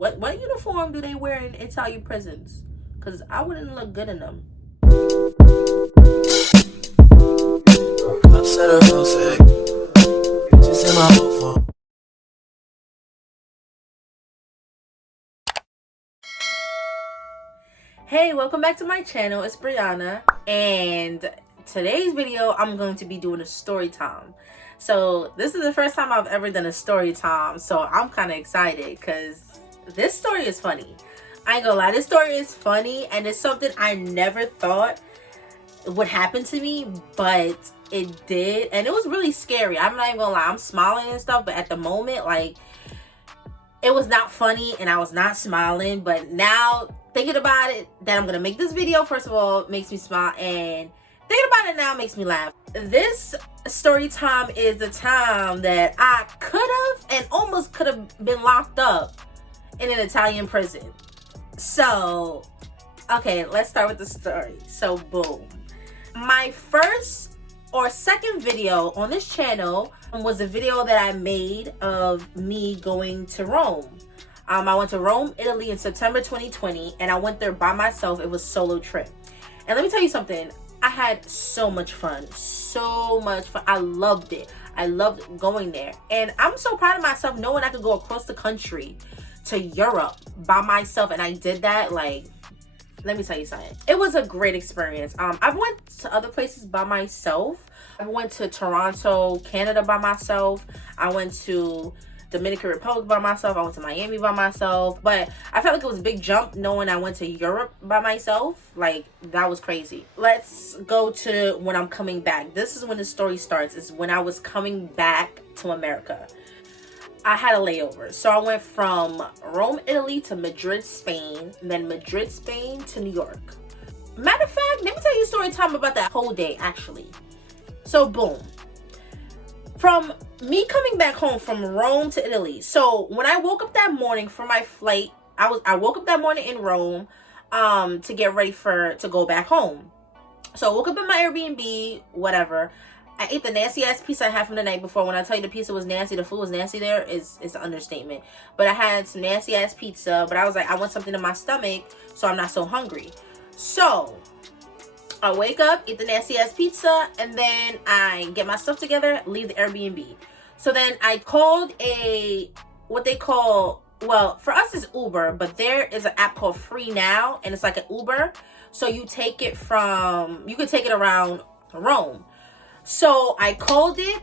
What uniform do they wear in Italian prisons? Because I wouldn't look good in them. Hey, welcome back to my channel. It's Brianna, and today's video I'm going to be doing a story time. So this is the first time I've ever done a story time, so I'm kind of excited because this story is funny. I ain't gonna lie, this story is funny, and it's something I never thought would happen to me, but it did, and it was really scary. I'm not even gonna lie, I'm smiling and stuff, but at the moment, like, it was not funny and I was not smiling. But now thinking about it, that I'm gonna make this video, first of all, makes me smile, and thinking about it now makes me laugh. This story time is the time that I could have and almost could have been locked up in an Italian prison. So, okay, let's start with the story. So, boom. My first or second video on this channel was a video that I made of me going to Rome. I went to Rome, Italy in September 2020, and I went there by myself. It was a solo trip. And let me tell you something. I had so much fun. So much fun. I loved it. I loved going there. And I'm so proud of myself knowing I could go across the country to Europe by myself. And I did that. Like, let me tell you something. It was a great experience. I've went to other places by myself. I went to Toronto, Canada by myself. I went to Dominican Republic by myself. I went to Miami by myself. But I felt like it was a big jump knowing I went to Europe by myself. Like, that was crazy. Let's go to when I'm coming back. This is when the story starts. It's when I was coming back to America. I had a layover. So I went from Rome, Italy to Madrid, Spain. And then Madrid, Spain to New York. Matter of fact, let me tell you a story time about that whole day, actually. So, boom. From me coming back home from Rome to Italy. So when I woke up that morning for my flight, I woke up that morning in Rome to get ready to go back home. So I woke up in my Airbnb, whatever. I ate the nasty ass pizza I had from the night before. When I tell you the pizza was nasty, the food was nasty there, it's an understatement. But I had some nasty ass pizza, but I was like, I want something in my stomach so I'm not so hungry. So I wake up, eat the nasty ass pizza, and then I get my stuff together, leave the Airbnb. So then I called what they call, well, for us it's Uber, but there is an app called Free Now, and it's like an Uber. So you could take it around Rome. So I called it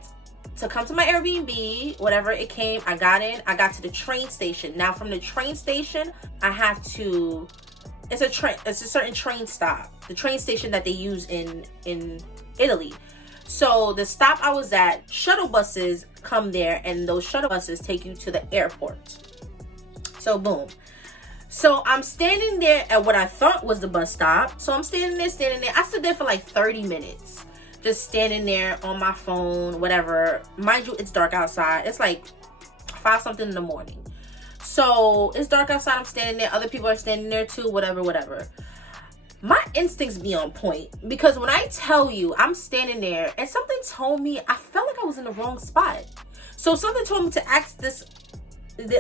to come to my Airbnb, whatever it came, I got in, I got to the train station. Now from the train station, it's a certain train stop, the train station that they use in Italy. So the stop I was at, shuttle buses come there, and those shuttle buses take you to the airport. So boom. So I'm standing there at what I thought was the bus stop. So I'm standing there. I stood there for like 30 minutes. Just standing there on my phone, whatever. Mind you, it's dark outside. It's like 5 something in the morning. So it's dark outside, I'm standing there, other people are standing there too, whatever. My instincts be on point, because when I tell you I'm standing there and something told me, I felt like I was in the wrong spot. So something told me to ask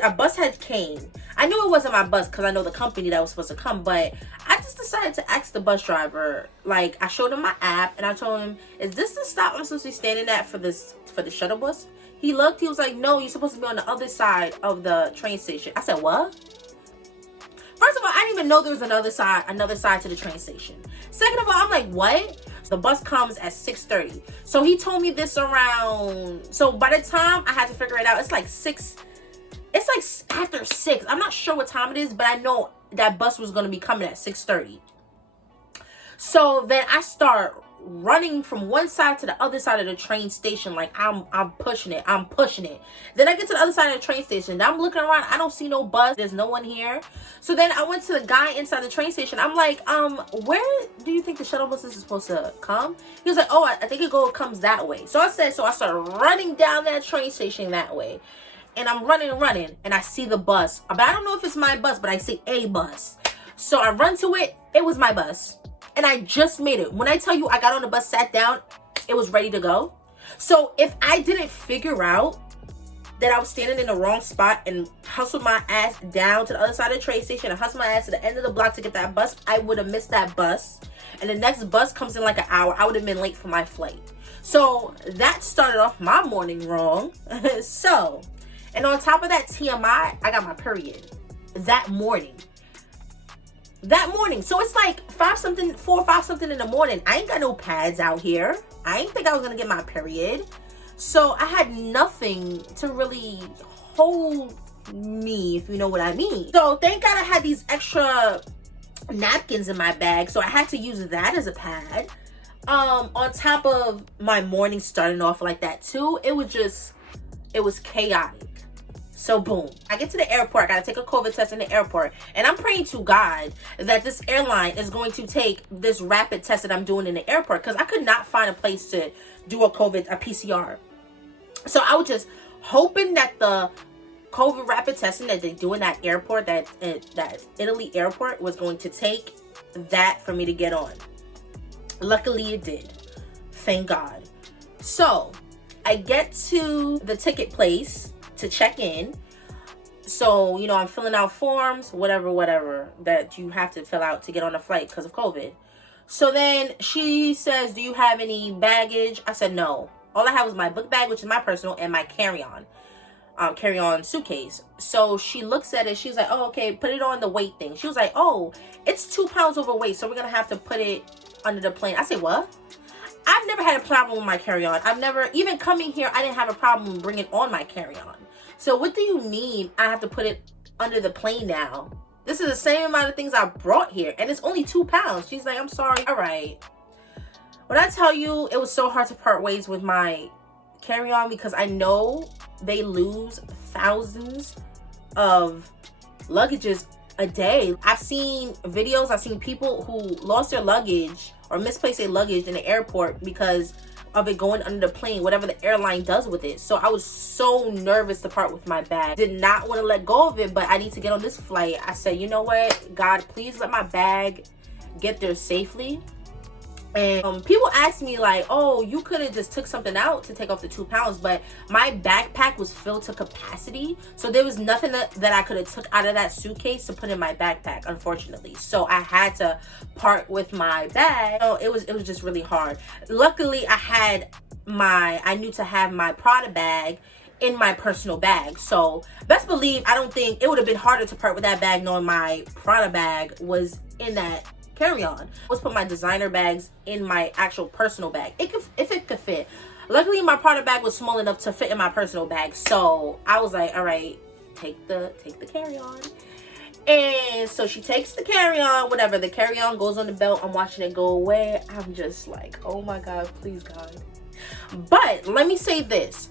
a bus had came. I knew it wasn't my bus because I know the company that was supposed to come, but I just decided to ask the bus driver. Like, I showed him my app and I told him, is this the stop I'm supposed to be standing at for the shuttle bus? He looked, he was like, no, you're supposed to be on the other side of the train station. I said, what? First of all, I didn't even know there was another side to the train station. Second of all, I'm like, what? The bus comes at 6:30. So he told me this around, so by the time I had to figure it out, it's like after 6. I'm not sure what time it is, but I know that bus was going to be coming at 6:30. So then I start running from one side to the other side of the train station, like I'm pushing it. Then I get to the other side of the train station. Now I'm looking around, I don't see no bus, there's no one here. So then I went to the guy inside the train station. I'm like, where do you think the shuttle bus is supposed to come? He was like, oh, I think it comes that way. So I started running down that train station that way, and I'm running, and I see the bus, but I don't know if it's my bus, but I see a bus. So I run to it. It was my bus. And I just made it. When I tell you I got on the bus, sat down, it was ready to go. So if I didn't figure out that I was standing in the wrong spot and hustled my ass down to the other side of the train station and hustled my ass to the end of the block to get that bus, I would have missed that bus. And the next bus comes in like an hour. I would have been late for my flight. So that started off my morning wrong. So, and on top of that, TMI, I got my period that morning. So it's like 4 or 5 something in the morning. I ain't got no pads out here. I ain't think I was gonna get my period. So I had nothing to really hold me, if you know what I mean. So thank God I had these extra napkins in my bag. So I had to use that as a pad. On top of my morning starting off like that too, it was chaotic. So boom, I get to the airport. I gotta take a COVID test in the airport, and I'm praying to God that this airline is going to take this rapid test that I'm doing in the airport, because I could not find a place to do a PCR. So I was just hoping that the COVID rapid testing that they do in that airport, that Italy airport, was going to take that for me to get on. Luckily it did. Thank God. So I get to the ticket place to check in. So, you know, I'm filling out forms, whatever that you have to fill out to get on a flight because of COVID. So then she says, do you have any baggage? I said, no. All I have was my book bag, which is my personal, and my carry-on suitcase. So she looks at it. She's like, oh, okay, put it on the weight thing. She was like, oh, it's 2 pounds overweight, so we're going to have to put it under the plane. I said, what? I've never had a problem with my carry-on. I've never, even coming here, I didn't have a problem bringing on my carry-on. So what do you mean I have to put it under the plane now? This is the same amount of things I brought here, and it's only 2 pounds. She's like, I'm sorry. All right. When I tell you, it was so hard to part ways with my carry-on, because I know they lose thousands of luggages a day. I've seen videos, I've seen people who lost their luggage or misplaced their luggage in the airport because of it going under the plane, whatever the airline does with it. So I was so nervous to part with my bag. Did not want to let go of it, but I need to get on this flight. I said, you know what, God, please let my bag get there safely. And people ask me like, oh, you could have just took something out to take off the 2 pounds, but my backpack was filled to capacity, so there was nothing that I could have took out of that suitcase to put in my backpack, unfortunately. So I had to part with my bag. So it was just really hard. Luckily, I knew to have my Prada bag in my personal bag. So best believe, I don't think it would have been harder to part with that bag knowing my Prada bag was in that carry-on. Let's put my designer bags in my actual personal bag, if it could fit. Luckily my Prada bag was small enough to fit in my personal bag, so I was like, all right, take the carry-on. And so she takes the carry-on, whatever, the carry-on goes on the belt. I'm watching it go away. I'm just like, oh my God, please God. But let me say this.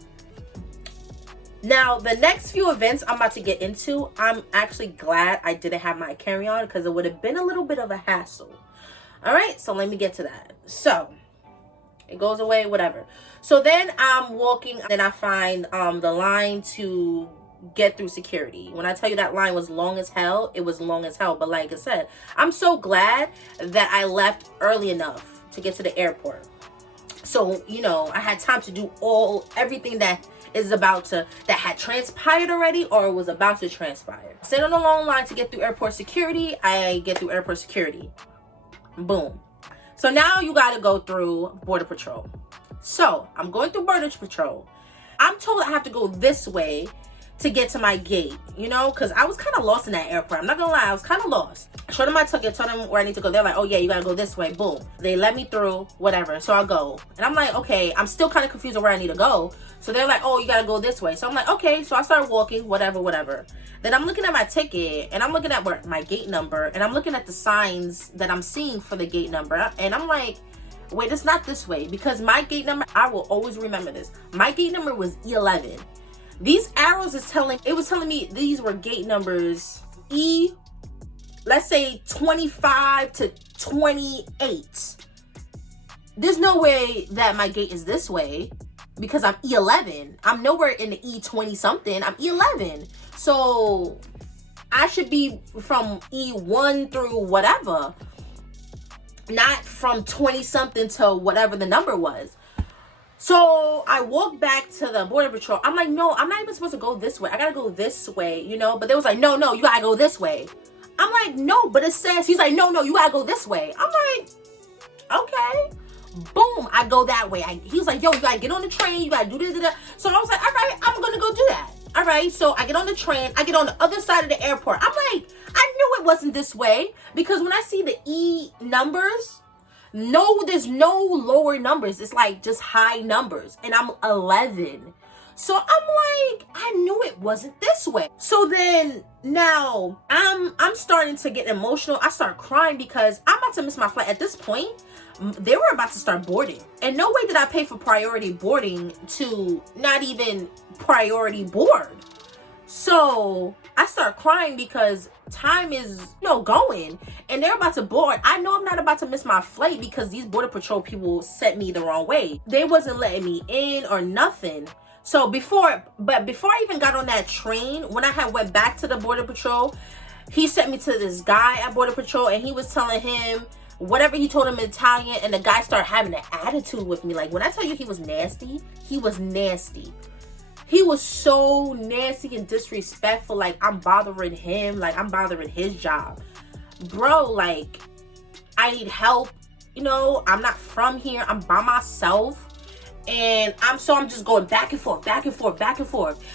Now, the next few events I'm about to get into, I'm actually glad I didn't have my carry-on, because it would have been a little bit of a hassle. All right, so let me get to that. So it goes away, whatever. So then I'm walking, and I find the line to get through security. When I tell you that line was long as hell, it was long as hell. But like I said, I'm so glad that I left early enough to get to the airport. So, you know, I had time to do everything that had transpired already or was about to transpire. Sit on a long line to get through airport security. I get through airport security. Boom. So now you got to go through border patrol. So I'm going through border patrol. I'm told I have to go this way to get to my gate, you know, because I was kind of lost in that airport. I'm not gonna lie, I was kind of lost. I showed them my ticket, told them where I need to go. They're like, oh yeah, you gotta go this way. Boom. They let me through, whatever. So I'll go. And I'm like, okay, I'm still kind of confused on where I need to go. So they're like, oh, you gotta go this way. So I'm like, okay. So I start walking, whatever. Then I'm looking at my ticket, and I'm looking at my gate number, and I'm looking at the signs that I'm seeing for the gate number. And I'm like, wait, it's not this way, because my gate number, I will always remember this. My gate number was E11. These arrows was telling me these were gate numbers let's say 25 to 28. There's no way that my gate is this way, because I'm E11. I'm nowhere in the E20 something. I'm E11. So I should be from E1 through whatever, not from 20 something to whatever the number was. So I walked back to the border patrol. I'm like, no, I'm not even supposed to go this way. I gotta go this way, you know? But they was like, no, you gotta go this way. I'm like, no, but it says, he's like, no, you gotta go this way. I'm like, okay. Boom, I go that way. He was like, yo, you gotta get on the train. You gotta do this. So I was like, all right, I'm gonna go do that. All right, so I get on the train. I get on the other side of the airport. I'm like, I knew it wasn't this way because when I see the E numbers, no, there's no lower numbers. It's like just high numbers. And I'm 11. So I'm like, I knew it wasn't this way. So then now I'm starting to get emotional. I start crying because I'm about to miss my flight. At this point, they were about to start boarding. And no way did I pay for priority boarding to not even priority board. So I start crying because time is, going, and they're about to board. I know I'm not about to miss my flight because these border patrol people sent me the wrong way. They wasn't letting me in or nothing. So before I even got on that train, when I had went back to the border patrol, he sent me to this guy at border patrol, and he was telling him whatever he told him in Italian, and the guy started having an attitude with me. Like, when I tell you he was nasty, he was nasty. He was so nasty and disrespectful. Like, I'm bothering him. Like, I'm bothering his job. Bro, like, I need help. I'm not from here. I'm by myself. And I'm just going back and forth.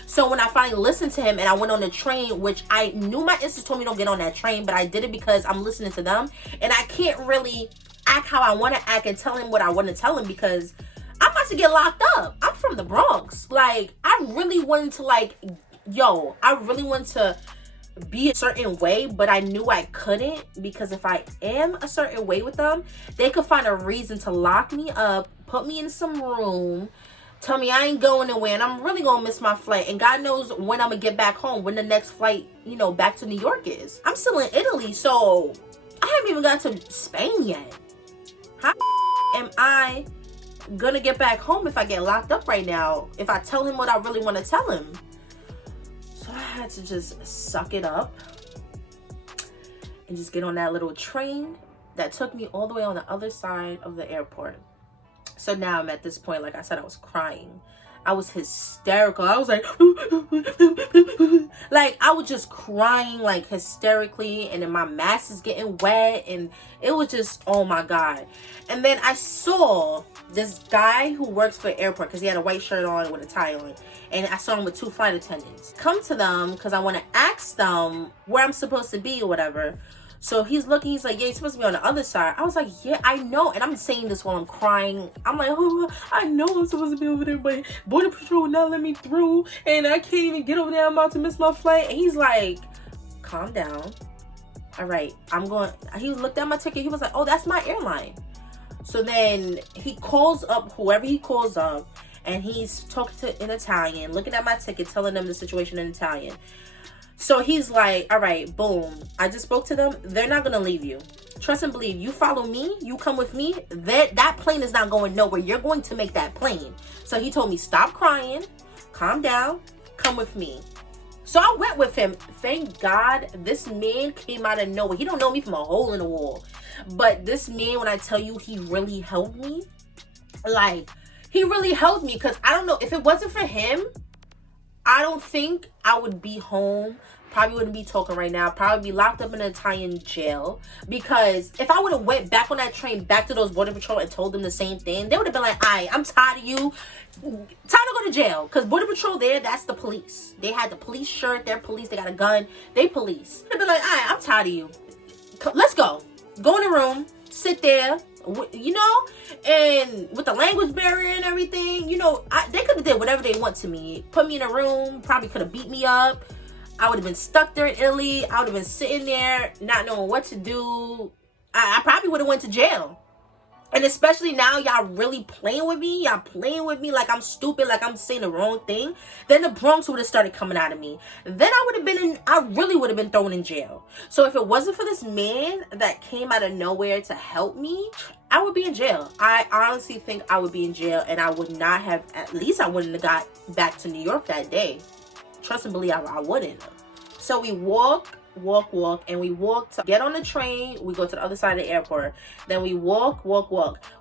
So when I finally listened to him and I went on the train, which I knew my instinct told me don't get on that train, but I did it because I'm listening to them. And I can't really act how I want to act and tell him what I want to tell him because I'm about to get locked up. I'm from the Bronx. Like, I really wanted to be a certain way, but I knew I couldn't because if I am a certain way with them, they could find a reason to lock me up, put me in some room, tell me I ain't going nowhere, and I'm really gonna miss my flight. And God knows when I'm gonna get back home, when the next flight, back to New York is. I'm still in Italy, so I haven't even got to Spain yet. How am I gonna get back home if I get locked up right now, if I tell him what I really want to tell him? So I had to just suck it up and just get on that little train that took me all the way on the other side of the airport. So now I'm at this point, like I said, I was crying. I was hysterical. I was like, like, I was just crying, like, hysterically. And then my mask is getting wet. And it was just, oh my God. And then I saw this guy who works for the airport because he had a white shirt on with a tie on. And I saw him with 2 flight attendants. Come to them because I want to ask them where I'm supposed to be or whatever. So he's looking, he's like, yeah, you're supposed to be on the other side. I was like, yeah, I know. And I'm saying this while I'm crying. I'm like, oh, I know I'm supposed to be over there, but Border Patrol will not let me through. And I can't even get over there. I'm about to miss my flight. And he's like, calm down. All right, he looked at my ticket. He was like, oh, that's my airline. So then he calls up whoever he calls up. And he's talking in Italian, looking at my ticket, telling them the situation in Italian. So he's like, all right, boom. I just spoke to them. They're not going to leave you. Trust and believe. You follow me. You come with me. That plane is not going nowhere. You're going to make that plane. So he told me, stop crying. Calm down. Come with me. So I went with him. Thank God this man came out of nowhere. He don't know me from a hole in the wall. But this man, when I tell you, he really helped me. Like, he really helped me because I don't know. If it wasn't for him, I don't think I would be home. Probably wouldn't be talking right now. Probably be locked up in an Italian jail. Because if I would have went back on that train back to those Border Patrol and told them the same thing, they would have been like, all right, I'm tired of you. Time to go to jail. Because Border Patrol there, that's the police. They had the police shirt. They're police. They got a gun. They police. They'd be like, all right, I'm tired of you. Let's go. Go in the room. Sit there. And with the language barrier and everything, they could have did whatever they want to me. Put me in a room, probably could have beat me up. I would have been stuck there in Italy. I would have been sitting there not knowing what to do. I probably would have went to jail. And especially now, y'all really playing with me. Y'all playing with me like I'm stupid, like I'm saying the wrong thing. Then the Bronx would have started coming out of me. Then I really would have been thrown in jail. So if it wasn't for this man that came out of nowhere to help me, I would be in jail. I honestly think I would be in jail, and I would not have, at least I wouldn't have got back to New York that day. Trust and believe I wouldn't. So we walk and we walk to get on the train. We go to the other side of the airport. Then we walk.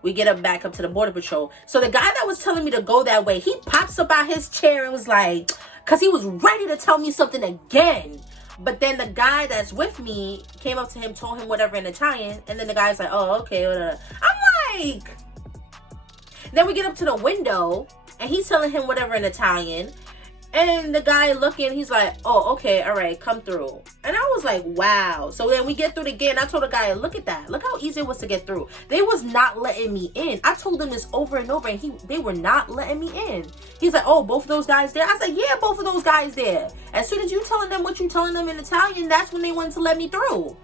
We get up back up to the border patrol. So the guy that was telling me to go that way, he pops up out his chair and was like, because he was ready to tell me something again. But then the guy that's with me came up to him, told him whatever in Italian, and then the guy's like, oh, okay. I'm like, then we get up to the window, and he's telling him whatever in Italian, and the guy looking, he's like, oh, okay, all right, come through. And I was like, wow. So then we get through the gate, and I told the guy, look at that. Look how easy it was to get through. They was not letting me in. I told them this over and over, and they were not letting me in. He's like, oh, both of those guys there? I was like, yeah, both of those guys there. As soon as you telling them what you telling them in Italian, that's when they wanted to let me through.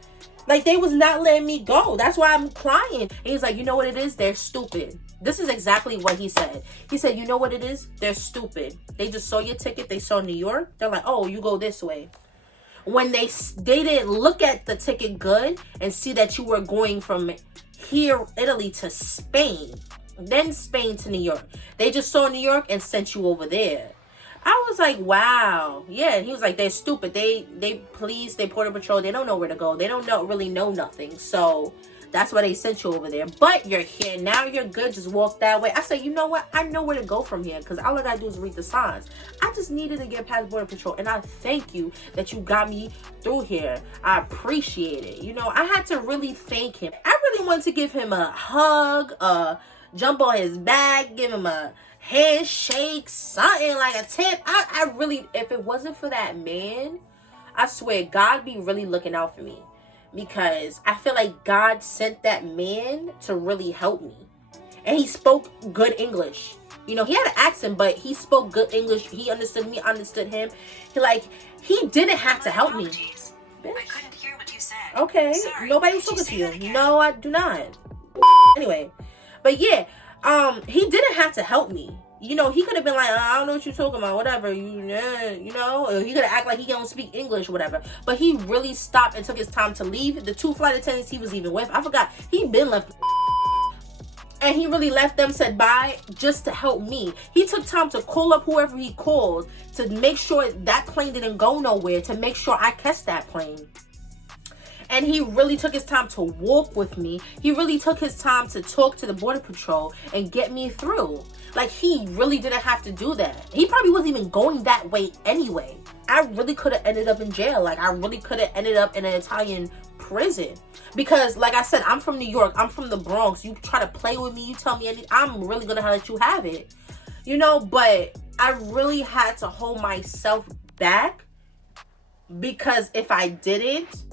Like, they was not letting me go. That's why I'm crying. And he's like, you know what it is? They're stupid. This is exactly what he said. He said, you know what it is? They're stupid. They just saw your ticket. They saw New York. They're like, oh, you go this way. When they didn't look at the ticket good and see that you were going from here, Italy, to Spain, then Spain to New York. They just saw New York and sent you over there. I was like, wow. Yeah, and he was like, they're stupid. They police, they border patrol, they don't know where to go. They don't really know nothing. So that's why they sent you over there. But you're here. Now you're good. Just walk that way. I said, you know what? I know where to go from here because all I got to do is read the signs. I just needed to get past border patrol. And I thank you that you got me through here. I appreciate it. You know, I had to really thank him. I really wanted to give him a hug, jump on his back, give him a handshake, something like a tip. I really, if it wasn't for that man, I swear God be really looking out for me, because I feel like God sent that man to really help me. And he spoke good English. You know, he had an accent, but he spoke good English. He understood me, I understood him. He didn't have to help me. Bitch. I couldn't hear what you said. Okay, Sorry, nobody's talking to you. you. No, I do not. Anyway, but yeah, he didn't have to help me. You know, he could have been like, I don't know what you're talking about, whatever, you know, or he could have acted like he don't speak English, whatever. But he really stopped and took his time to leave. The 2 flight attendants he was even with, I forgot, he been left. And he really left them, said bye, just to help me. He took time to call up whoever he called to make sure that plane didn't go nowhere, to make sure I catch that plane. And he really took his time to walk with me. He really took his time to talk to the border patrol and get me through. Like, he really didn't have to do that. He probably wasn't even going that way anyway. I really could have ended up in jail. Like, I really could have ended up in an Italian prison. Because, like I said, I'm from New York. I'm from the Bronx. You try to play with me, you tell me anything, I'm really going to let you have it. You know, but I really had to hold myself back. Because if I didn't,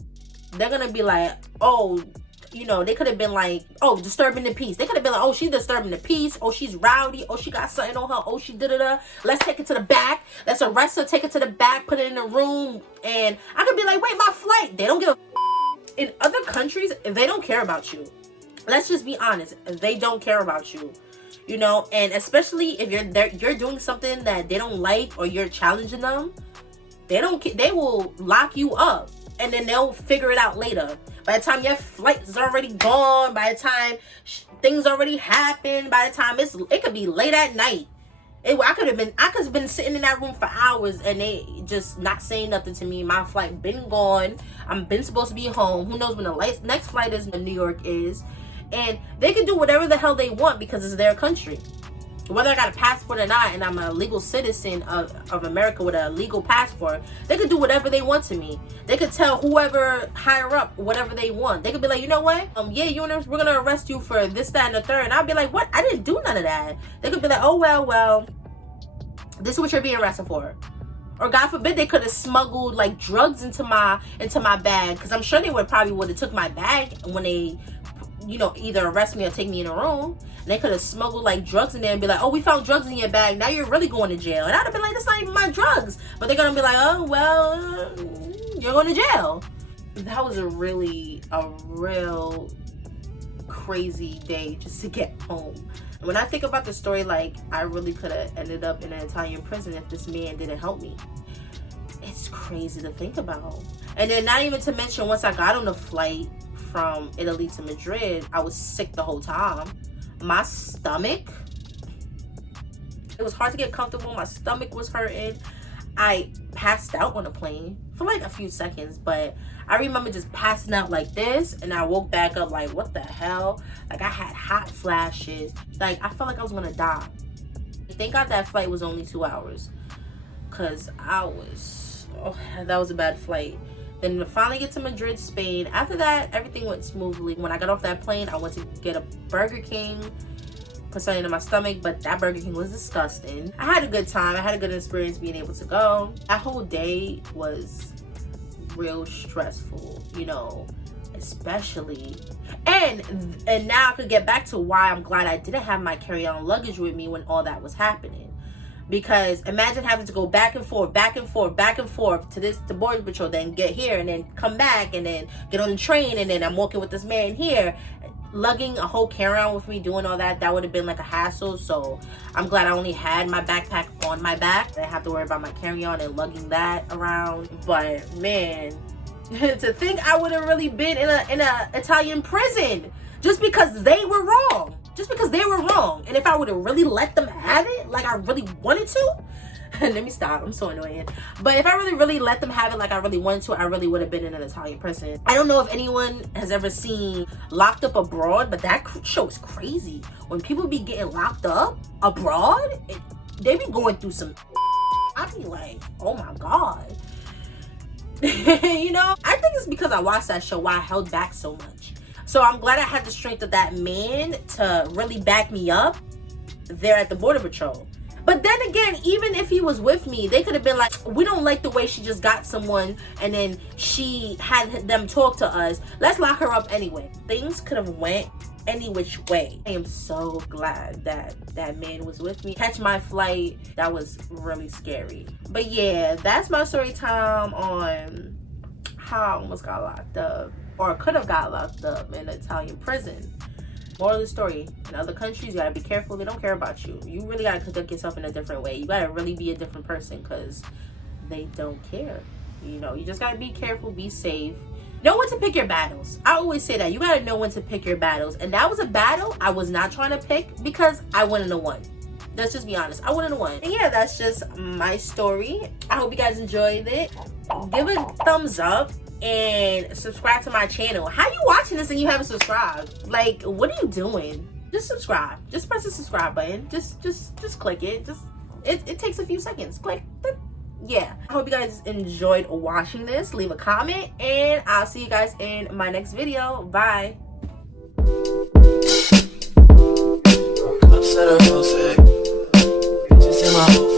they're going to be like, oh, you know, they could have been like, oh, disturbing the peace. They could have been like, oh, she's disturbing the peace. Oh, she's rowdy. Oh, she got something on her. Oh, she da-da-da. Let's take it to the back. Let's arrest her, take it to the back, put it in a room. And I could be like, wait, my flight. They don't give a in other countries, they don't care about you. Let's just be honest. They don't care about you. You know, and especially if you're doing something that they don't like or you're challenging them, they will lock you up. And then they'll figure it out later. By the time your flight is already gone, by the time things already happened, by the time it could be late at night. I could have been sitting in that room for hours and they just not saying nothing to me. My flight been gone. I'm been supposed to be home. Who knows when the next flight is in New York is. And they can do whatever the hell they want because it's their country. Whether I got a passport or not, and I'm a legal citizen of America with a legal passport, they could do whatever they want to me. They could tell whoever higher up whatever they want. They could be like, you know what? Yeah, we're gonna arrest you for this, that, and the third. And I'll be like, what? I didn't do none of that. They could be like, oh well, this is what you're being arrested for. Or God forbid, they could have smuggled like drugs into my bag, because I'm sure they would have took my bag when they, you know, either arrest me or take me in a room. And they could have smuggled like drugs in there and be like, oh, we found drugs in your bag, now you're really going to jail. And I'd have been like, that's not even my drugs. But they're gonna be like, oh well, you're going to jail. That was a real crazy day just to get home. And when I think about the story, like, I really could have ended up in an Italian prison if this man didn't help me. It's crazy to think about. And then not even to mention, once I got on the flight from Italy to Madrid, I was sick the whole time. My stomach, it was hard to get comfortable. My stomach was hurting. I passed out on a plane for like a few seconds, but I remember just passing out like this, and I woke back up like, what the hell? Like, I had hot flashes. Like, I felt like I was gonna die. Thank God that flight was only 2 hours, because that was a bad flight. Then to finally get to Madrid, Spain. After that, everything went smoothly. When I got off that plane, I went to get a Burger King, put something in my stomach, but that Burger King was disgusting. I had a good time. I had a good experience being able to go. That whole day was real stressful, you know, especially. And now I could get back to why I'm glad I didn't have my carry-on luggage with me when all that was happening. Because imagine having to go back and forth to the border patrol, then get here and then come back and then get on the train, and then I'm walking with this man here, lugging a whole carry-on with me, doing all that. That would have been like a hassle. So I'm glad I only had my backpack on my back. I didn't have to worry about my carry-on and lugging that around. But man, to think I would have really been in a Italian prison just because they were wrong. And if I would have really let them have it like I really wanted to, let me stop, I'm so annoying. But if I really let them have it like I really wanted to, I really would have been in an Italian prison. I don't know if anyone has ever seen Locked Up Abroad, but that show is crazy. When people be getting locked up abroad, they be going through some I be like, oh my God. You know, I think it's because I watched that show why I held back so much. So I'm glad I had the strength of that man to really back me up there at the border patrol. But then again, even if he was with me, they could have been like, we don't like the way she just got someone and then she had them talk to us. Let's lock her up anyway. Things could have went any which way. I am so glad that that man was with me. Catch my flight. That was really scary. But yeah, that's my story time on how I almost got locked up, or could have got locked up in an Italian prison. Moral of the story, in other countries, you gotta be careful. They don't care about you. You really gotta conduct yourself in a different way. You gotta really be a different person because they don't care. You know, you just gotta be careful, be safe. Know when to pick your battles. I always say that. You gotta know when to pick your battles. And that was a battle I was not trying to pick because I wouldn't have won. Let's just be honest. I wouldn't have won. And yeah, that's just my story. I hope you guys enjoyed it. Give it a thumbs up and subscribe to my channel. How you watching this and you haven't subscribed? Like, what are you doing? Just subscribe. Just press the subscribe button. Just click it. It takes a few seconds. Click. Yeah. I hope you guys enjoyed watching this. Leave a comment and I'll see you guys in my next video. Bye. Just in my